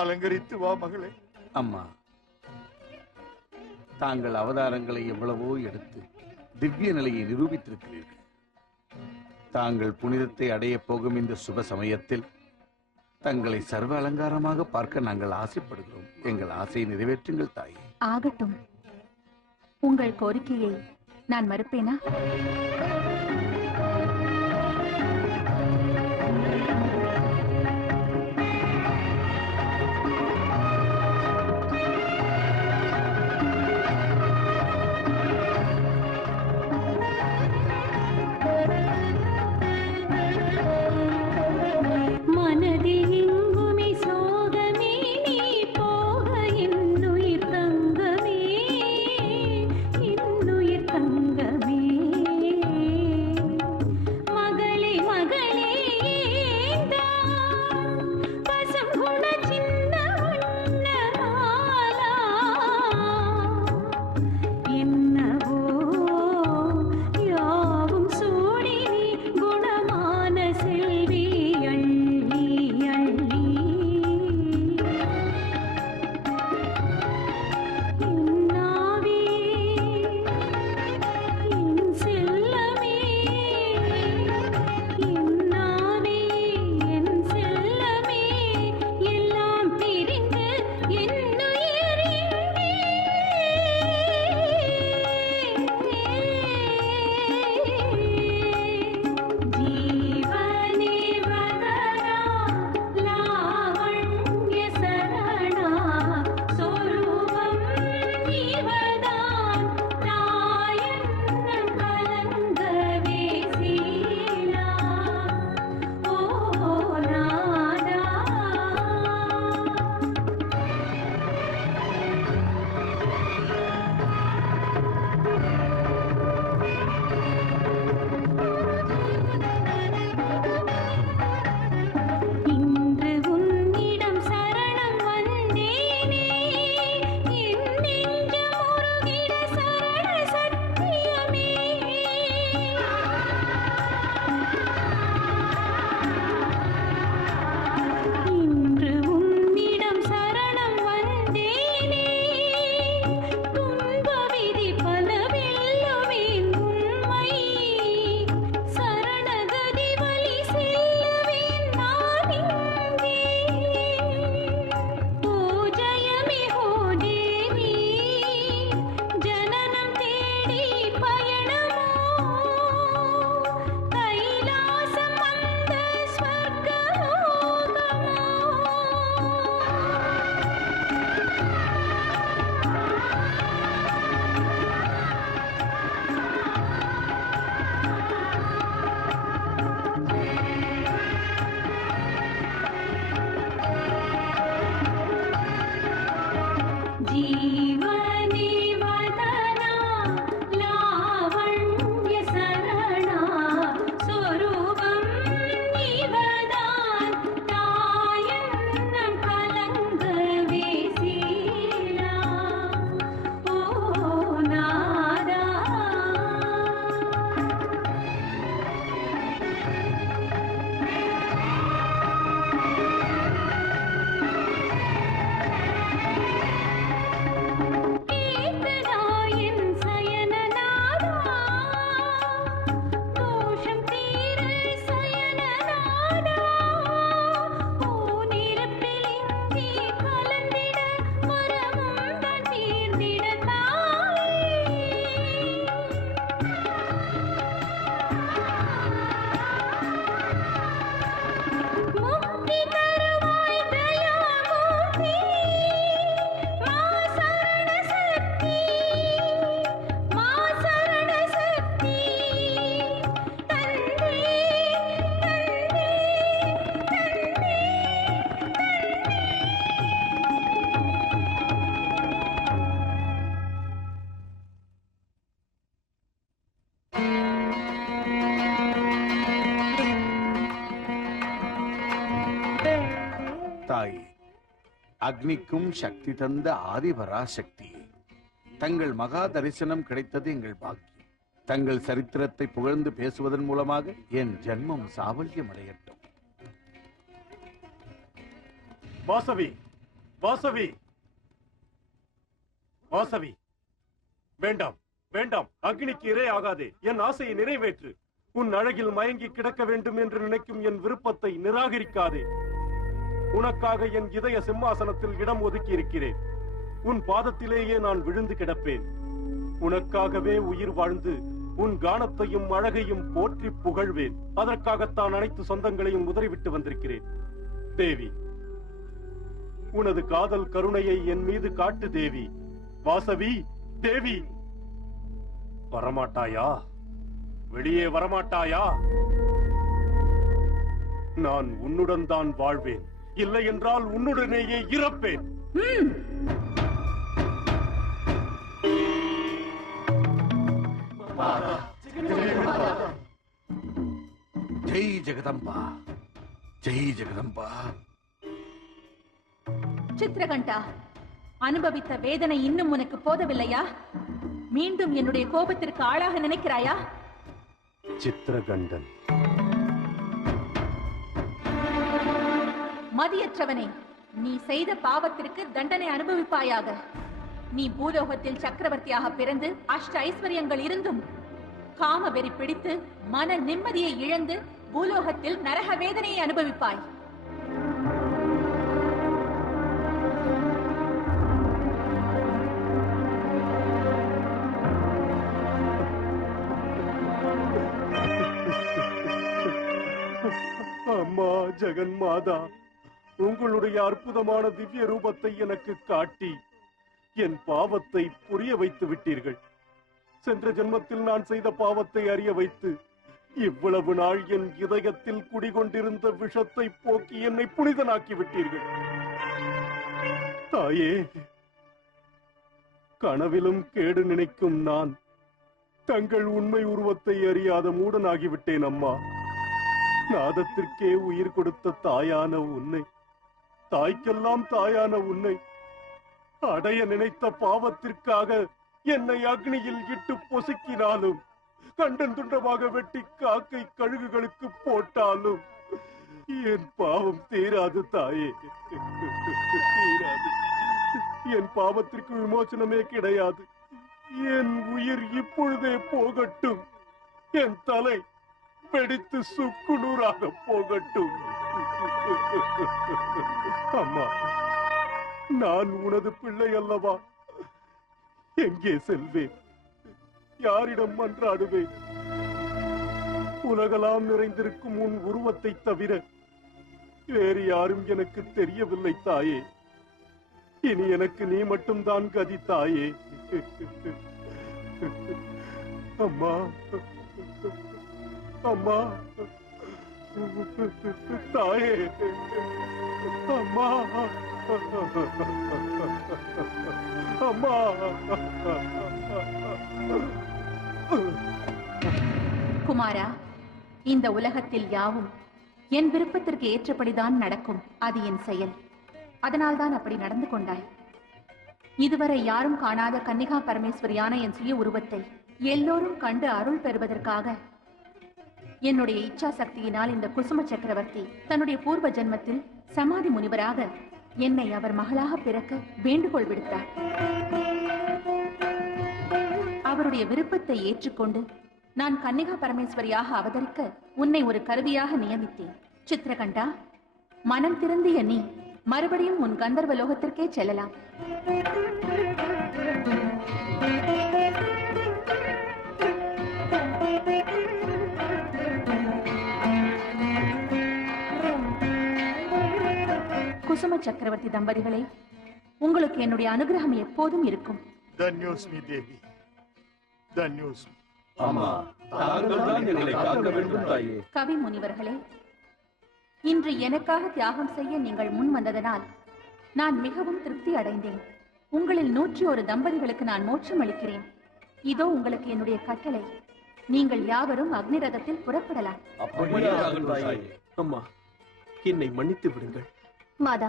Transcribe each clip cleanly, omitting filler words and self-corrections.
அலங்கரித்து வா மகளே. அம்மா, தாங்கள் அவதாரங்களை எவ்வளவோ எடுத்து திவ்ய நிலையை நிரூபித்திருக்கிறீர்கள். தாங்கள் புனிதத்தை அடையப் போகும் இந்த சுப சமயத்தில் தங்களை சர்வ அலங்காரமாக பார்க்க நாங்கள் ஆசைப்படுகிறோம். எங்கள் ஆசையை நிறைவேற்றுங்கள் தாயே. ஆகட்டும். உங்கள் கோரிக்கையை நான் மறுப்பேனா? அக்னிக்கும் சக்தி தந்த ஆதிபராசக்தி, தங்கள் மகா தரிசனம் கிடைத்தது எங்கள் பாக்கியம். தங்கள் சரித்திரத்தை புகழ்ந்து பேசுவதன் மூலமாக என் ஜன்மம் சாவல்யம் அடையட்டும். வாசவி, வாசவி, வாசவி, வேண்டாம் வேண்டாம், அக்னிக்கு இரை ஆகாதே. என் ஆசையை நிறைவேற்று. உன் அழகில் மயங்கி கிடக்க வேண்டும் என்று நினைக்கும் என் விருப்பத்தை நிராகரிக்காதே. உனக்காக என் இதய சிம்மாசனத்தில் இடம் ஒதுக்கி இருக்கிறேன். உன் பாதத்திலேயே நான் விழுந்து கிடப்பேன். உனக்காகவே உயிர் வாழ்ந்து உன் கானத்தையும் அழகையும் போற்றி புகழ்வேன். அதற்காகத்தான் அனைத்து சொந்தங்களையும் உதறிவிட்டு வந்திருக்கிறேன். தேவி, உனது காதல் கருணையை என் மீது காட்டு தேவி. வாசவி தேவி, வரமாட்டாயா? வெளியே வரமாட்டாயா? நான் உன்னுடன் தான் வாழ்வேன். இல்லை என்றால் உன்னுடனேயே இறப்பேன். ஜெய் ஜெகதம்பா, ஜெய் ஜெகதம்பா. சித்திரகண்டா, அனுபவித்த வேதனை இன்னும் உனக்கு போதவில்லையா? மீண்டும் என்னுடைய கோபத்திற்கு ஆளாக நினைக்கிறாயா? சித்திரகண்டன், மதியற்றவனே, நீ செய்த பாவத்திற்கு தண்டனை அனுபவிப்பாயாக. நீ பூலோகத்தில் சக்கரவர்த்தியாக பிறந்து அஷ்ட ஐஸ்வர்யங்கள் இருந்தும் காம வெறி பிடித்து மன நிம்மதியை இழந்து பூலோகத்தில் நரக வேதனையை அனுபவிப்பாய். அம்மா ஜெகன் மாதா, உங்களுடைய அற்புதமான திவ்ய ரூபத்தை எனக்கு காட்டி என் பாவத்தை புரிய வைத்து விட்டீர்கள். சென்ற ஜென்மத்தில் நான் செய்த பாவத்தை அறிய வைத்து இவ்வளவு நாள் என் இதயத்தில் குடிகொண்டிருந்த விஷத்தை போக்கி என்னை புனிதனாக்கி விட்டீர்கள். தாயே, கனவிலும் கேடு நினைக்கும் நான் தங்கள் உண்மை உருவத்தை அறியாத மூடனாகிவிட்டேன். அம்மா, நாதத்திற்கே உயிர் கொடுத்த தாயான உன்னை, தாய்க்கெல்லாம் தாயான உன்னை அடைய நினைத்த பாவத்திற்காக என்னை அக்னியில் இட்டு பொசுக்கினாலும், கண்டன் துண்டமாக வெட்டி காக்கை கழுகுகளுக்கு போட்டாலும் என் பாவம் தீராது தாயே, தீராது. என் பாவத்திற்கு விமோசனமே கிடையாது. என் உயிர் இப்பொழுதே போகட்டும். என் தலை வெடித்து சுக்குநூறாக போகட்டும். அம்மா, நான் உனது பிள்ளை அல்லவா? எங்கே செல்வேன்? யாரிடம் மன்றாடுவேன்? உலகெல்லாம் நிறைந்திருக்கும் உன் உருவத்தை தவிர வேறு யாரும் எனக்கு தெரியவில்லை தாயே. இனி எனக்கு நீ மட்டும்தான் கதி தாயே. அம்மா, அம்மா, தாயே, அம்மா, அம்மா. குமாரா, இந்த உலகத்தில் யாவும் என் விருப்பத்திற்கு ஏற்றபடிதான் நடக்கும். அது என் செயல். அதனால்தான் அப்படி நடந்து கொண்டாய். இதுவரை யாரும் காணாத கன்னிகா பரமேஸ்வரியான என் சுய உருவத்தை எல்லோரும் கண்டு அருள் பெறுவதற்காக என்னுடைய இச்சா சக்தியினால் இந்த குசும சக்கரவர்த்தி தன்னுடைய பூர்வ ஜென்மத்தில் சமாதி முனிவராக என்னை அவர் மகளாக பிறக்க வேண்டுகோள் விடுத்தார். அவருடைய விருப்பத்தை ஏற்றுக்கொண்டு நான் கன்னிகா பரமேஸ்வரியாக அவதரிக்க உன்னை ஒரு கருவியாக நியமித்தேன். சித்திரகண்டா, மனம் திருந்திய நீ மறுபடியும் உன் கந்தர்வ லோகத்திற்கே செல்லலாம். குசும சக்கரவர்த்தி தம்பதிகளே, உங்களுக்கு என்னுடைய அனுகிரகம் எப்போதும் இருக்கும். தன்யோஸ்மி தேவி, தன்யோஸ்மி. ஆமா, தாங்கள்தான் எங்களை காக்க வேண்டும் தாயே. கவி முனிவர்களே, இன்று எனக்காக தியாகம் செய்ய நீங்கள் முன் வந்ததனால் நான் மிகவும் திருப்தி அடைந்தேன். உங்களில் 101 தம்பதிகளுக்கு நான் மோட்சம் அளிக்கிறேன். இதோ உங்களுக்கு என்னுடைய கட்டளை. நீங்கள் யாவரும் அக்னி ரதத்தில் புறப்படலாம். அம்மா, என்னை மன்னித்து விடுங்கள். மாதா,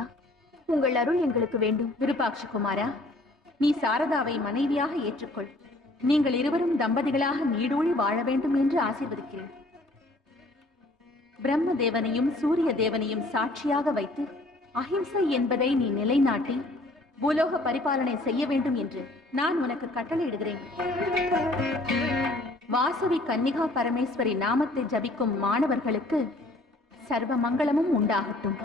உங்கள் அருள் எங்களுக்கு வேண்டும். விருப்பாட்சி குமாரா, நீ சாரதாவை மனைவியாக ஏற்றுக்கொள். நீங்கள் இருவரும் தம்பதிகளாக நீடூழி வாழ வேண்டும் என்று ஆசீர்வதிக்கிறேன். பிரம்ம தேவனையும் சூரிய தேவனையும் சாட்சியாக வைத்து அஹிம்சை என்பதை நீ நிலைநாட்டி பூலோக பரிபாலனை செய்ய வேண்டும் என்று நான் உனக்கு கட்டளையிடுகிறேன். வாசவி கன்னிகா பரமேஸ்வரி நாமத்தை ஜபிக்கும் மாணவர்களுக்கு சர்வ மங்களமும் உண்டாகட்டும்.